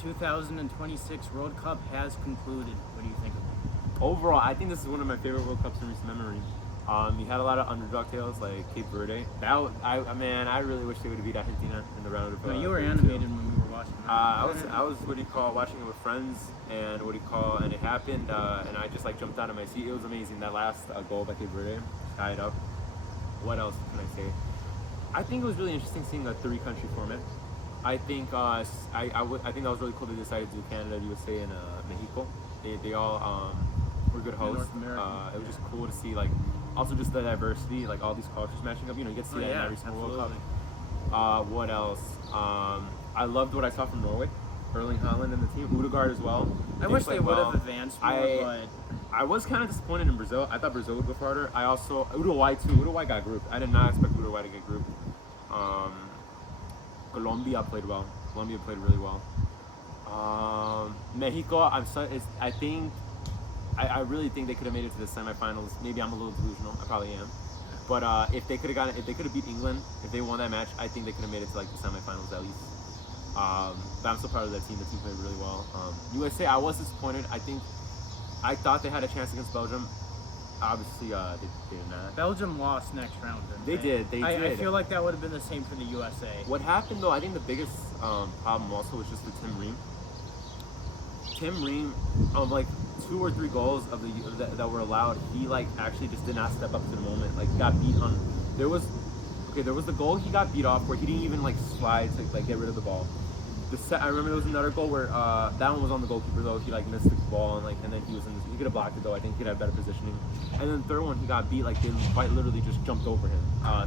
2026 World Cup has concluded. What do you think of it? Overall, I think this is one of my favorite World Cups in recent memory. You had a lot of underdog tales like Cape Verde. I really wish they would have beat Argentina in the round of. No, you were animated when we were watching. I was watching it with friends, and and it happened, and I just jumped out of my seat. It was amazing. That last goal by Cape Verde, tied up. What else can I say? I think it was really interesting seeing a 3-country format. I think I think that was really cool. They decided to do Canada, USA, and Mexico. They all were good hosts. It was just cool to see also just the diversity, all these cultures matching up. You get to see that in every single World Cup. What else? I loved what I saw from Norway. Erling Haaland and the team. Udegaard as well. I wish they would have advanced more, but I was kind of disappointed in Brazil. I thought Brazil would go farther. I also Uruguay too. Uruguay got grouped. I did not expect Uruguay to get grouped. Colombia played well. Colombia played really well. Mexico, I really think they could have made it to the semifinals. Maybe I'm a little delusional. I probably am. But if they could have beat England, if they won that match, I think they could have made it to the semifinals at least. But I'm so proud of that team. The team played really well. USA, I was disappointed. I thought they had a chance against Belgium. Obviously, they did not. Belgium lost next round. They did. I feel like that would have been the same for the USA. What happened though? I think the biggest problem also was just for Tim Ream. Tim Ream, 2 or 3 goals that were allowed, he actually just did not step up to the moment. Got beat on. There was the goal he got beat off where he didn't even slide to get rid of the ball. I remember there was another goal where that one was on the goalkeeper though. He missed the ball and then he was he could have blocked it though. I think he'd have better positioning. And then the third one he got beat they quite literally just jumped over him.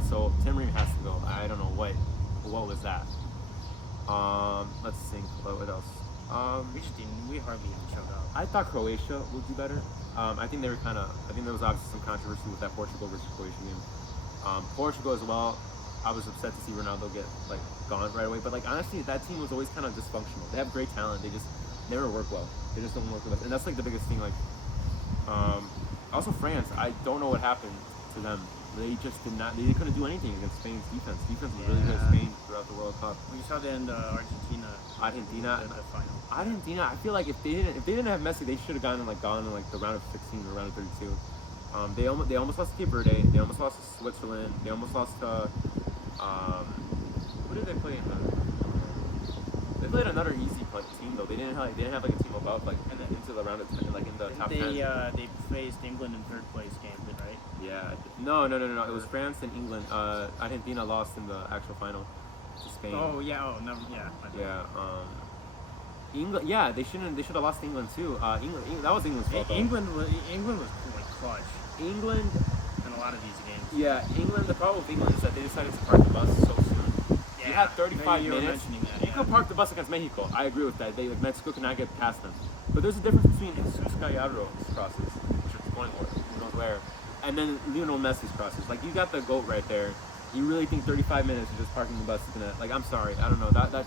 So Tim Ream has to go. I don't know what was that. Let's think. What else? We hardly even showed up. I thought Croatia would do better. I think they were I think there was obviously some controversy with that Portugal versus Croatia game. Portugal as well. I was upset to see Ronaldo get gone right away, but honestly, that team was always kind of dysfunctional. They have great talent, they just never work well. They just don't work well, and that's the biggest thing. Also France, I don't know what happened to them. They just did not. They couldn't do anything against Spain's defense. Defense was really good at Spain throughout the World Cup. We saw the end Argentina. Argentina. The final. Argentina. I feel like if they didn't have Messi, they should have gone in the round of 16 or round of 32. They almost lost to Cape Verde. They almost lost to Switzerland. They almost lost to who did they play in They played another easy team though. They didn't have a team above into the round of 10, in the top 10. They faced England in third place game, right? Yeah. No. It was France and England. Argentina lost in the actual final to Spain. Oh yeah. Oh no. Yeah. Yeah. England. Yeah. They should have lost to England too. England. That was England's fault. England was clutch. England. In a lot of these games. Yeah. England. The problem with England is that they decided to park the bus so soon. Yeah. You had 35 you were minutes. That, You could park the bus against Mexico. I agree with that. Mexico could not get past them. But there's a difference between Jesus Gallardo's crosses, which are going who knows where, and then Lionel Messi's crosses. You got the GOAT right there. You really think 35 minutes of just parking the bus is gonna? I'm sorry. I don't know. That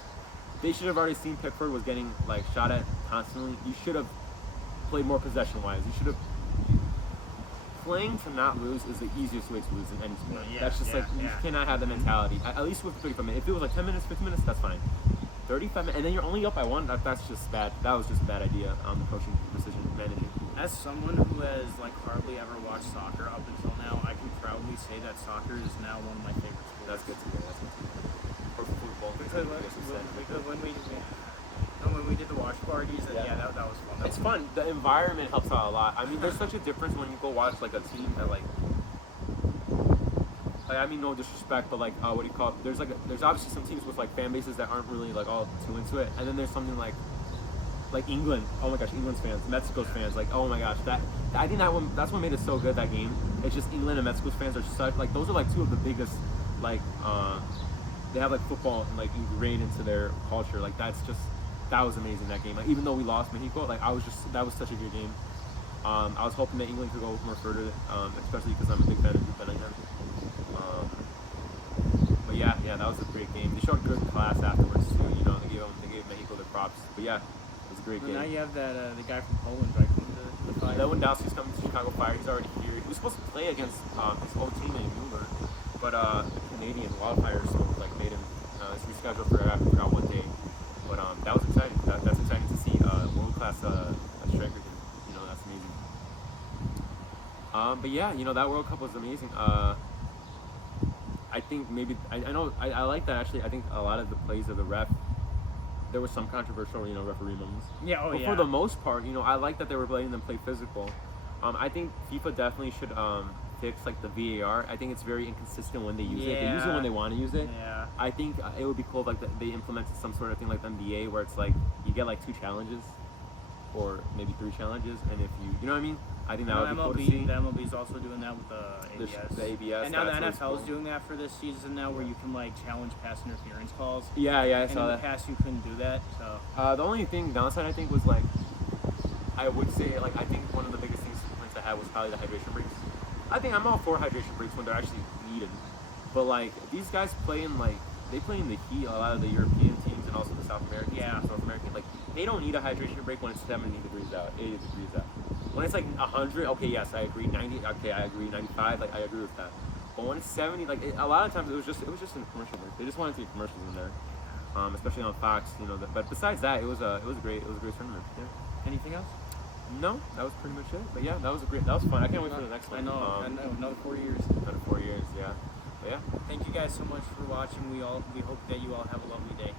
they should have already seen Pickford was getting shot at constantly. You should have played more possession-wise. You should have. Playing to not lose is the easiest way to lose in any sport. Yeah, that's just you cannot have the mentality. At least with 35 minutes. If it was 10 minutes, 15 minutes, that's fine. 35 minutes, and then you're only up by 1. That's just bad. That was just a bad idea on the coaching decision managing. As someone who has hardly ever watched soccer up until now, I can proudly say that soccer is now one of my favorite sports. That's good to hear. Or football. Because when we did the watch parties, that was fun. It's fun. The environment helps out a lot. I mean, there's such a difference when you go watch a team that I mean, no disrespect, but what do you call it? There's obviously some teams with fan bases that aren't really all too into it, and then there's something like England. Oh my gosh, England's fans, Mexico's fans. Oh my gosh, I think that's what made it so good, that game. It's just England and Mexico's fans are such those are 2 of the biggest they have football ingrained into their culture. That was amazing, that game. Even though we lost Mexico, that was such a good game. I was hoping that England could go more further, especially because I'm a big fan of Jude Bellingham. But yeah, that was a great game. They showed good class afterwards too. They gave Mexico their props. But yeah, it was a great game. Now you have that the guy from Poland, right? From the Fire. Lewandowski's coming to Chicago Fire. He's already here. He was supposed to play against his old teammate Mueller, but the Canadian Wildfire made him. It's rescheduled for I forgot what day. But that was exciting. That's exciting. But yeah, that World Cup was amazing. I think maybe I know I like that actually. I think a lot of the plays of the ref, there was some controversial referee moments. Yeah, oh But yeah. for the most part, I like that they were letting them play physical. I think FIFA definitely should fix like the VAR. I think it's very inconsistent when they use it. They use it when they want to use it. Yeah. I think it would be cool if like they implemented some sort of thing like the NBA where it's like you get like 2 challenges or maybe 3 challenges, and if you know what I mean. I think that would be cool to see. The MLB's also doing that with the ABS. The ABS. And now the that's NFL is cool. doing that for this season now, where you can like challenge pass interference calls. Yeah, I And saw in that. the past you couldn't do that. So The only thing downside I think was like, I would say like I think one of the biggest things complaints I had was probably the hydration breaks. I think I'm all for hydration breaks when they're actually needed, but like these guys play in they play in the heat. A lot of the European teams and also the South American teams, North American, like they don't need a hydration break when it's 70 degrees out, 80 degrees out. When it's like 100, okay, yes, I agree. 90, okay, I agree. 95, like I agree with that. But when it's 70, like a lot of times it was just in a commercial break. They just wanted to get commercials in there, especially on Fox. But besides that, it was a great tournament. Yeah. anything else? No, that was pretty much it. But yeah, that was fun. I can't wait for the next one. I know, another 4 years. Another 4 years, yeah. But yeah. Thank you guys so much for watching. We hope that you all have a lovely day.